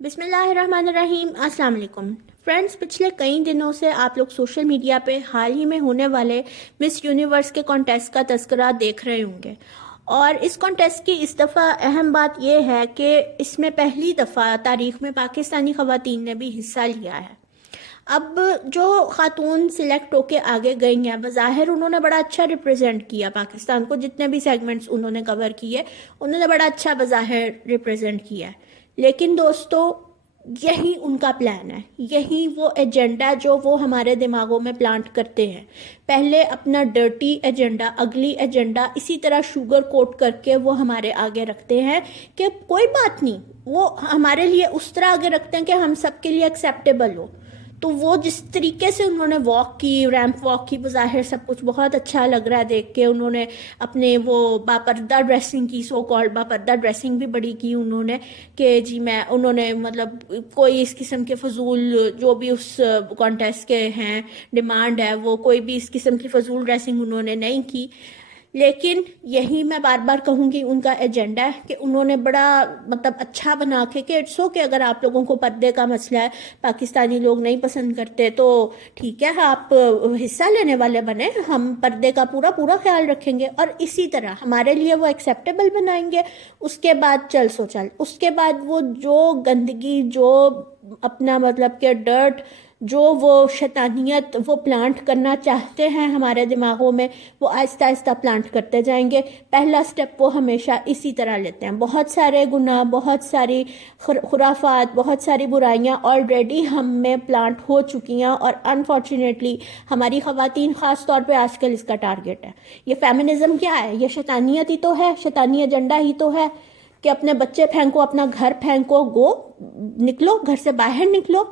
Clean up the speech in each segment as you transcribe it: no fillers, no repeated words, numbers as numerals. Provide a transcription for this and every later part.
بسم اللہ الرحمن الرحیم۔ السلام علیکم فرینڈز، پچھلے کئی دنوں سے آپ لوگ سوشل میڈیا پہ حال ہی میں ہونے والے مس یونیورس کے کانٹیسٹ کا تذکرہ دیکھ رہے ہوں گے، اور اس کانٹیسٹ کی اس دفعہ اہم بات یہ ہے کہ اس میں پہلی دفعہ تاریخ میں پاکستانی خواتین نے بھی حصہ لیا ہے۔ اب جو خاتون سلیکٹ ہو کے آگے گئی ہیں، بظاہر انہوں نے بڑا اچھا ریپرزینٹ کیا پاکستان کو، جتنے بھی سیگمنٹس انہوں نے کور کیے انہوں نے بڑا اچھا بظاہر ریپرزینٹ کیا ہے، لیکن دوستو یہی ان کا پلان ہے، یہی وہ ایجنڈا جو وہ ہمارے دماغوں میں پلانٹ کرتے ہیں۔ پہلے اپنا ڈرٹی ایجنڈا، اگلی ایجنڈا اسی طرح شوگر کوٹ کر کے وہ ہمارے آگے رکھتے ہیں کہ کوئی بات نہیں، وہ ہمارے لیے اس طرح آگے رکھتے ہیں کہ ہم سب کے لیے ایکسیپٹیبل ہو۔ تو وہ جس طریقے سے انہوں نے واک کی، ریمپ واک کی، بظاہر سب کچھ بہت اچھا لگ رہا ہے دیکھ کے۔ انہوں نے اپنے وہ باپردہ ڈریسنگ کی، سو کالڈ باپردہ ڈریسنگ بھی بڑی کی انہوں نے، کہ جی انہوں نے مطلب کوئی اس قسم کے فضول جو بھی اس کانٹیسٹ کے ہیں ڈیمانڈ ہے، وہ کوئی بھی اس قسم کی فضول ڈریسنگ انہوں نے نہیں کی۔ لیکن یہی میں بار بار کہوں گی ان کا ایجنڈا ہے کہ انہوں نے بڑا مطلب اچھا بنا کے کہ اٹس اوکے اگر آپ لوگوں کو پردے کا مسئلہ ہے، پاکستانی لوگ نہیں پسند کرتے تو ٹھیک ہے، آپ حصہ لینے والے بنے، ہم پردے کا پورا پورا خیال رکھیں گے اور اسی طرح ہمارے لیے وہ ایکسیپٹیبل بنائیں گے۔ اس کے بعد چل سو چل، اس کے بعد وہ جو گندگی، جو اپنا مطلب کہ ڈرٹ، جو وہ شیطانیت وہ پلانٹ کرنا چاہتے ہیں ہمارے دماغوں میں، وہ آہستہ آہستہ پلانٹ کرتے جائیں گے۔ پہلا سٹیپ وہ ہمیشہ اسی طرح لیتے ہیں۔ بہت سارے گناہ، بہت ساری خرافات، بہت ساری برائیاں آلریڈی ہم میں پلانٹ ہو چکی ہیں، اور انفارچونیٹلی ہماری خواتین خاص طور پہ آج کل اس کا ٹارگٹ ہے۔ یہ فیمنزم کیا ہے؟ یہ شیطانیت ہی تو ہے، شیطانی ایجنڈا ہی تو ہے کہ اپنے بچے پھینکو، اپنا گھر پھینکو، نکلو گھر سے باہر نکلو،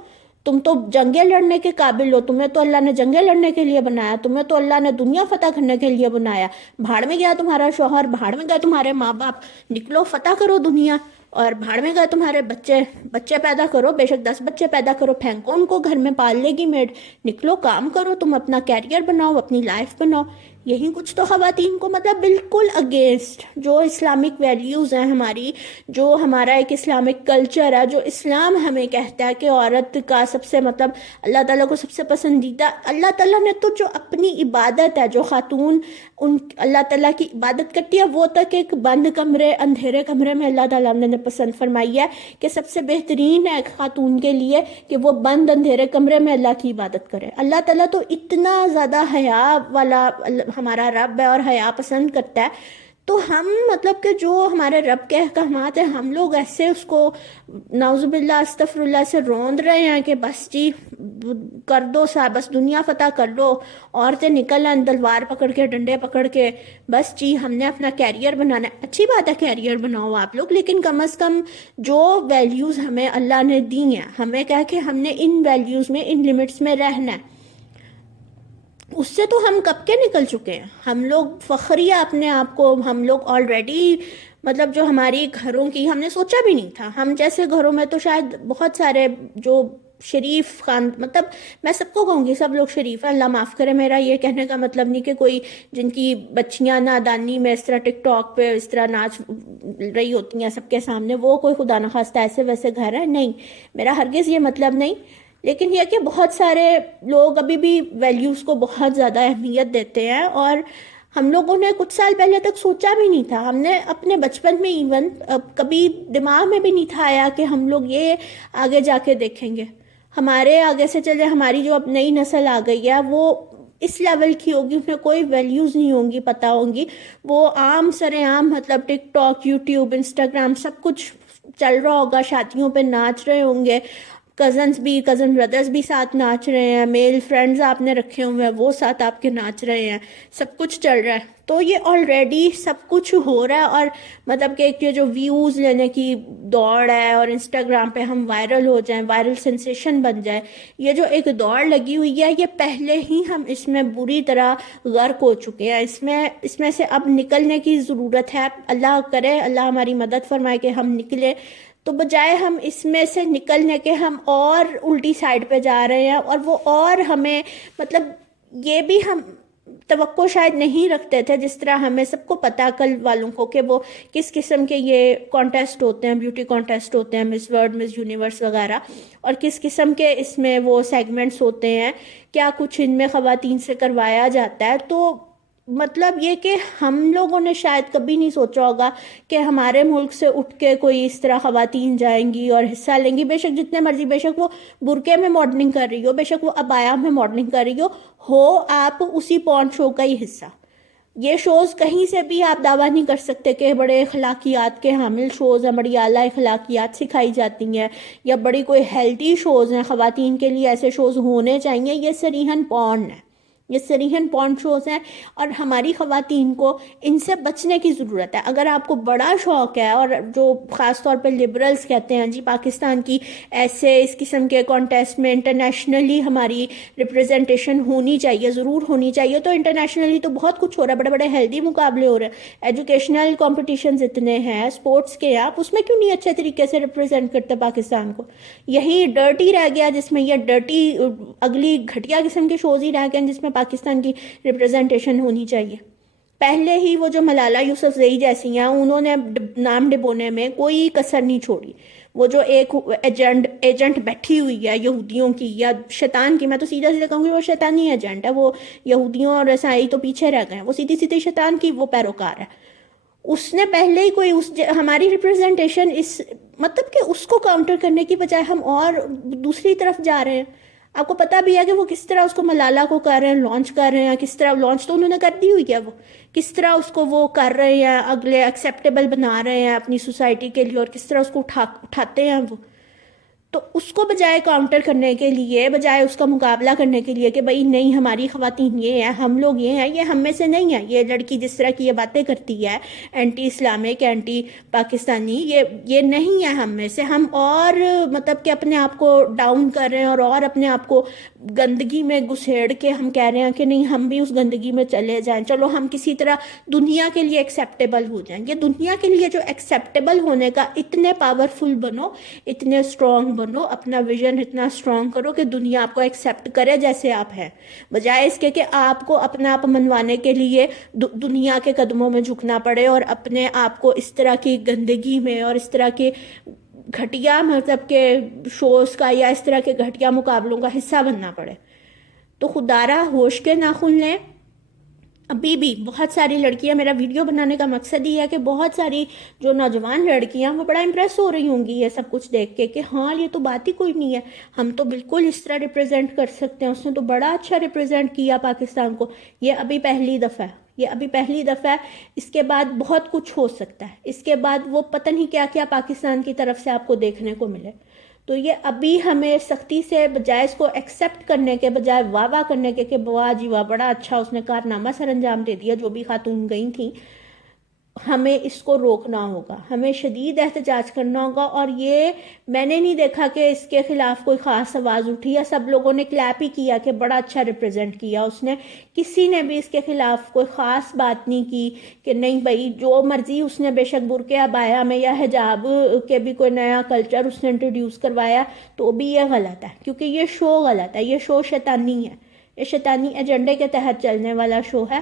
تم تو جنگیں لڑنے کے قابل ہو، تمہیں تو اللہ نے جنگیں لڑنے کے لیے بنایا، تمہیں تو اللہ نے دنیا فتح کرنے کے لیے بنایا۔ بھاڑ میں گیا تمہارا شوہر، بھاڑ میں گیا تمہارے ماں باپ، نکلو فتح کرو دنیا۔ اور بھاڑ میں گئے تمہارے بچے پیدا کرو، بے شک 10 بچے پیدا کرو، پھینکو ان کو، گھر میں پال لے گی میڈ، نکلو کام کرو، تم اپنا کیریئر بناؤ، اپنی لائف بناؤ۔ یہی کچھ تو خواتین کو مطلب بالکل اگینسٹ جو اسلامک ویلیوز ہیں ہماری، جو ہمارا ایک اسلامک کلچر ہے، جو اسلام ہمیں کہتا ہے کہ عورت کا سب سے مطلب اللہ تعالیٰ کو سب سے پسندیدہ، اللہ تعالیٰ نے تو جو اپنی عبادت ہے، جو خاتون اللہ تعالیٰ کی عبادت کرتی ہے، وہ تک ایک بند کمرے، اندھیرے کمرے میں اللہ تعالیٰ نے پسند فرمائی ہے کہ سب سے بہترین ہے خاتون کے لیے کہ وہ بند اندھیرے کمرے میں اللہ کی عبادت کرے۔ اللہ تعالیٰ تو اتنا زیادہ حیا والا ہمارا رب ہے اور حیا پسند کرتا ہے، تو ہم مطلب کہ جو ہمارے رب کے احکامات ہیں، ہم لوگ ایسے اس کو نعوذ باللہ استغفر اللہ سے روند رہے ہیں کہ بس جی کر دو سا، بس دنیا فتح کر لو، عورتیں نکل آئیں تلوار پکڑ کے، ڈنڈے پکڑ کے، بس جی ہم نے اپنا کیریئر بنانا ہے۔ اچھی بات ہے کیریئر بناؤ آپ لوگ، لیکن کم از کم جو ویلیوز ہمیں اللہ نے دی ہیں، ہمیں کہا کہ ہم نے ان ویلیوز میں، ان لمٹس میں رہنا ہے، اس سے تو ہم کب کے نکل چکے ہیں۔ ہم لوگ فخریہ اپنے آپ کو، ہم لوگ آلریڈی مطلب جو ہماری گھروں کی ہم نے سوچا بھی نہیں تھا، ہم جیسے گھروں میں تو شاید بہت سارے جو شریف خان، مطلب میں سب کو کہوں گی سب لوگ شریف ہیں، اللہ معاف کرے، میرا یہ کہنے کا مطلب نہیں کہ کوئی جن کی بچیاں نادانی میں اس طرح ٹک ٹاک پہ اس طرح ناچ رہی ہوتی ہیں سب کے سامنے، وہ کوئی خدا نخواستہ ایسے ویسے گھر ہے، نہیں، میرا ہرگز یہ مطلب نہیں۔ لیکن یہ کہ بہت سارے لوگ ابھی بھی ویلیوز کو بہت زیادہ اہمیت دیتے ہیں، اور ہم لوگوں نے کچھ سال پہلے تک سوچا بھی نہیں تھا، ہم نے اپنے بچپن میں ایون کبھی دماغ میں بھی نہیں تھا آیا کہ ہم لوگ یہ آگے جا کے دیکھیں گے، ہمارے آگے سے چلے ہماری جو اب نئی نسل آ گئی ہے وہ اس لیول کی ہوگی، انہیں کوئی ویلیوز نہیں ہوں گی، پتہ ہوں گی، وہ عام سر عام مطلب ٹک ٹاک، یوٹیوب، انسٹاگرام سب کچھ چل رہا ہوگا، شادیوں پہ ناچ رہے ہوں گے، کزن بردرز بھی ساتھ ناچ رہے ہیں، میل فرینڈز آپ نے رکھے ہوئے ہیں وہ ساتھ آپ کے ناچ رہے ہیں، سب کچھ چل رہا ہے۔ تو یہ آلریڈی سب کچھ ہو رہا ہے، اور مطلب کہ ایک یہ جو ویوز لینے کی دوڑ ہے، اور انسٹاگرام پہ ہم وائرل ہو جائیں، وائرل سنسیشن بن جائے، یہ جو ایک دوڑ لگی ہوئی ہے، یہ پہلے ہی ہم اس میں بری طرح غرق ہو چکے ہیں، اس میں سے اب نکلنے کی ضرورت ہے۔ اللہ کرے، اللہ ہماری مدد فرمائے کہ ہم نکلیں، تو بجائے ہم اس میں سے نکلنے کے ہم اور الٹی سائڈ پہ جا رہے ہیں، اور وہ اور ہمیں مطلب یہ بھی ہم توقع شاید نہیں رکھتے تھے، جس طرح ہمیں سب کو پتا کل والوں کو کہ وہ کس قسم کے یہ کانٹیسٹ ہوتے ہیں، بیوٹی کانٹیسٹ ہوتے ہیں، مس ورلڈ، مس یونیورس وغیرہ، اور کس قسم کے اس میں وہ سیگمنٹس ہوتے ہیں، کیا کچھ ان میں خواتین سے کروایا جاتا ہے. تو مطلب یہ کہ ہم لوگوں نے شاید کبھی نہیں سوچا ہوگا کہ ہمارے ملک سے اٹھ کے کوئی اس طرح خواتین جائیں گی اور حصہ لیں گی. بے شک جتنے مرضی، بے شک وہ برقعے میں ماڈلنگ کر رہی ہو، بے شک وہ عبایا میں ماڈلنگ کر رہی ہو آپ اسی پورن شو کا ہی حصہ. یہ شوز کہیں سے بھی آپ دعویٰ نہیں کر سکتے کہ بڑے اخلاقیات کے حامل شوز ہیں، بڑی اعلیٰ اخلاقیات سکھائی جاتی ہیں، یا بڑی کوئی ہیلتھی شوز ہیں، خواتین کے لیے ایسے شوز ہونے چاہیے. یہ صریحاً پورن ہے، یہ صریحاً پورن شوز ہیں، اور ہماری خواتین کو ان سے بچنے کی ضرورت ہے. اگر آپ کو بڑا شوق ہے، اور جو خاص طور پہ لبرلز کہتے ہیں جی پاکستان کی ایسے اس قسم کے کانٹیسٹ میں انٹرنیشنلی ہماری ریپرزنٹیشن ہونی چاہیے، ضرور ہونی چاہیے، تو انٹرنیشنلی تو بہت کچھ ہو رہا ہے، بڑے بڑے ہیلدی مقابلے ہو رہے ہیں، ایجوکیشنل کمپٹیشنز اتنے ہیں، سپورٹس کے، آپ اس میں کیوں نہیں اچھے طریقے سے ریپرزینٹ کرتے پاکستان کو؟ یہی ڈرٹی رہ گیا جس میں یہ ڈرٹی اگلی گھٹیا قسم کے شوز ہی رہ گئے جس میں پاکستان کی ریپرزنٹیشن ہونی چاہیے. پہلے ہی وہ جو ملالہ یوسفزئی جیسی ہیں، انہوں نے نام ڈبونے میں کوئی کسر نہیں چھوڑی. وہ جو ایک ایجنٹ بیٹھی ہوئی ہے یہودیوں کی یا شیطان کی، میں تو سیدھا سیدھا کہوں گی وہ شیطانی ایجنٹ ہے، وہ یہودیوں اور عیسائی تو پیچھے رہ گئے ہیں، وہ سیدھی سیدھی شیطان کی وہ پیروکار ہے. اس نے پہلے ہی کوئی ہماری ریپرزنٹیشن اس مطلب کہ اس کو کاؤنٹر کرنے کی بجائے ہم اور دوسری طرف جا رہے ہیں. آپ کو پتا بھی ہے کہ وہ کس طرح اس کو ملالہ کو کر رہے ہیں، لانچ کر رہے ہیں، کس طرح لانچ تو انہوں نے کر دی ہوئی ہے، وہ کس طرح اس کو وہ کر رہے ہیں، اگلے ایکسیپٹیبل بنا رہے ہیں اپنی سوسائٹی کے لیے، اور کس طرح اس کو اٹھاتے ہیں وہ. تو اس کو بجائے کاؤنٹر کرنے کے لیے، بجائے اس کا مقابلہ کرنے کے لیے کہ بھئی نہیں ہماری خواتین یہ ہیں، ہم لوگ یہ ہیں، یہ ہم میں سے نہیں ہے، یہ لڑکی جس طرح کی یہ باتیں کرتی ہے اینٹی اسلامک، اینٹی پاکستانی، یہ نہیں ہے ہم میں سے، ہم اور مطلب کہ اپنے آپ کو ڈاؤن کر رہے ہیں، اور اپنے آپ کو گندگی میں گھسیڑ کے ہم کہہ رہے ہیں کہ نہیں ہم بھی اس گندگی میں چلے جائیں، چلو ہم کسی طرح دنیا کے لیے ایکسیپٹیبل ہو جائیں. یہ دنیا کے لیے جو ایکسیپٹیبل ہونے کا، اتنے پاورفل بنو، اتنے اسٹرانگ بنو، اپنا ویژن اتنا اسٹرانگ کرو کہ دنیا آپ کو ایکسیپٹ کرے جیسے آپ ہیں، بجائے اس کے کہ آپ کو اپنا آپ منوانے کے لیے دنیا کے قدموں میں جھکنا پڑے، اور اپنے آپ کو اس طرح کی گندگی میں اور اس طرح کی گھٹیا مطلب کہ شوز کا یا اس طرح کے گھٹیا مقابلوں کا حصہ بننا پڑے. تو خدارا ہوش کے ناخن لیں. ابھی بھی بہت ساری لڑکیاں، میرا ویڈیو بنانے کا مقصد یہ ہے کہ بہت ساری جو نوجوان لڑکیاں وہ بڑا امپریس ہو رہی ہوں گی یہ سب کچھ دیکھ کے کہ ہاں یہ تو بات ہی کوئی نہیں ہے، ہم تو بالکل اس طرح ریپرزینٹ کر سکتے ہیں، اس نے تو بڑا اچھا ریپرزینٹ کیا پاکستان کو. یہ ابھی پہلی دفعہ ہے، یہ ابھی پہلی دفعہ ہے، اس کے بعد بہت کچھ ہو سکتا ہے، اس کے بعد وہ پتہ نہیں کیا کیا پاکستان کی طرف سے آپ کو دیکھنے کو ملے. تو یہ ابھی ہمیں سختی سے، بجائے اس کو ایکسیپٹ کرنے کے، بجائے واہ واہ کرنے کے کہ واہ جی واہ بڑا اچھا اس نے کارنامہ سر انجام دے دیا، جو بھی خاتون گئی تھیں، ہمیں اس کو روکنا ہوگا، ہمیں شدید احتجاج کرنا ہوگا. اور یہ میں نے نہیں دیکھا کہ اس کے خلاف کوئی خاص آواز اٹھی، یا سب لوگوں نے کلیپ ہی کیا کہ بڑا اچھا ریپرزینٹ کیا اس نے. کسی نے بھی اس کے خلاف کوئی خاص بات نہیں کی کہ نہیں بھائی جو مرضی اس نے، بے شک برقعے عبایا میں یا حجاب کے بھی کوئی نیا کلچر اس نے انٹروڈیوس کروایا تو بھی یہ غلط ہے، کیونکہ یہ شو غلط ہے، یہ شو شیطانی ہے، یہ شیطانی ایجنڈے کے تحت چلنے والا شو ہے.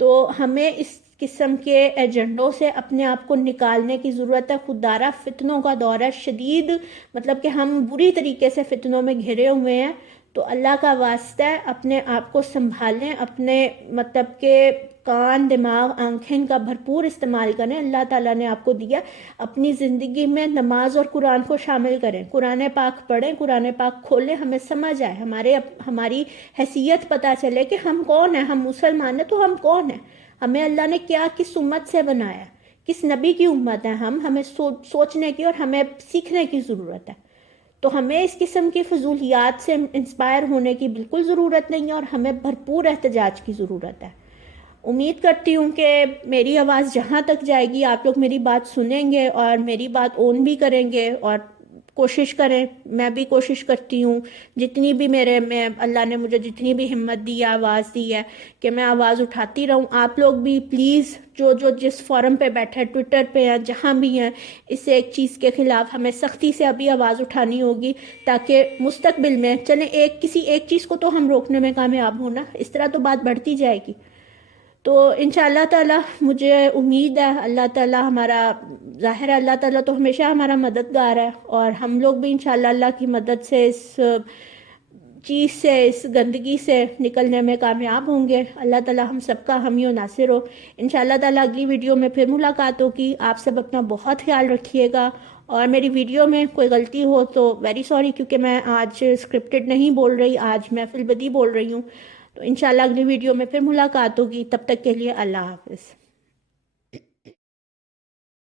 تو ہمیں اس قسم کے ایجنڈوں سے اپنے آپ کو نکالنے کی ضرورت ہے. خوددارا فتنوں کا دور ہے شدید، مطلب کہ ہم بری طریقے سے فتنوں میں گھرے ہوئے ہیں. تو اللہ کا واسطہ ہے اپنے آپ کو سنبھالیں، اپنے مطلب کہ کان، دماغ، آنکھیں کا بھرپور استعمال کریں. اللہ تعالیٰ نے آپ کو دیا، اپنی زندگی میں نماز اور قرآن کو شامل کریں، قرآن پاک پڑھیں، قرآن پاک کھولیں، ہمیں سمجھ آئے، ہماری حیثیت پتہ چلے کہ ہم کون ہیں. ہم مسلمان ہیں تو ہم کون ہیں، ہمیں اللہ نے کیا کس امت سے بنایا، کس نبی کی امت ہے ہمیں سوچنے کی اور ہمیں سیکھنے کی ضرورت ہے. تو ہمیں اس قسم کی فضولیات سے انسپائر ہونے کی بالکل ضرورت نہیں ہے، اور ہمیں بھرپور احتجاج کی ضرورت ہے. امید کرتی ہوں کہ میری آواز جہاں تک جائے گی آپ لوگ میری بات سنیں گے اور میری بات اون بھی کریں گے، اور کوشش کریں، میں بھی کوشش کرتی ہوں جتنی بھی میں اللہ نے مجھے جتنی بھی ہمت دی ہے، آواز دی ہے کہ میں آواز اٹھاتی رہوں. آپ لوگ بھی پلیز جو جس فورم پہ بیٹھے، ٹویٹر پہ ہیں، جہاں بھی ہیں، اس ایک چیز کے خلاف ہمیں سختی سے ابھی آواز اٹھانی ہوگی تاکہ مستقبل میں چلیں کسی ایک چیز کو تو ہم روکنے میں کامیاب ہونا، اس طرح تو بات بڑھتی جائے گی. تو انشاءاللہ تعالی مجھے امید ہے اللہ تعالی ہمارا، ظاہر ہے اللہ تعالی تو ہمیشہ ہمارا مددگار ہے، اور ہم لوگ بھی انشاءاللہ اللہ کی مدد سے اس چیز سے، اس گندگی سے نکلنے میں کامیاب ہوں گے. اللہ تعالی ہم سب کا حامی و ناصر ہو. انشاءاللہ تعالی اگلی ویڈیو میں پھر ملاقات ہوگی. آپ سب اپنا بہت خیال رکھیے گا، اور میری ویڈیو میں کوئی غلطی ہو تو ویری سوری، کیونکہ میں آج اسکرپٹڈ نہیں بول رہی، آج میں فی البدی بول رہی ہوں. تو انشاءاللہ اگلی ویڈیو میں پھر ملاقات ہوگی. تب تک کے لیے اللہ حافظ.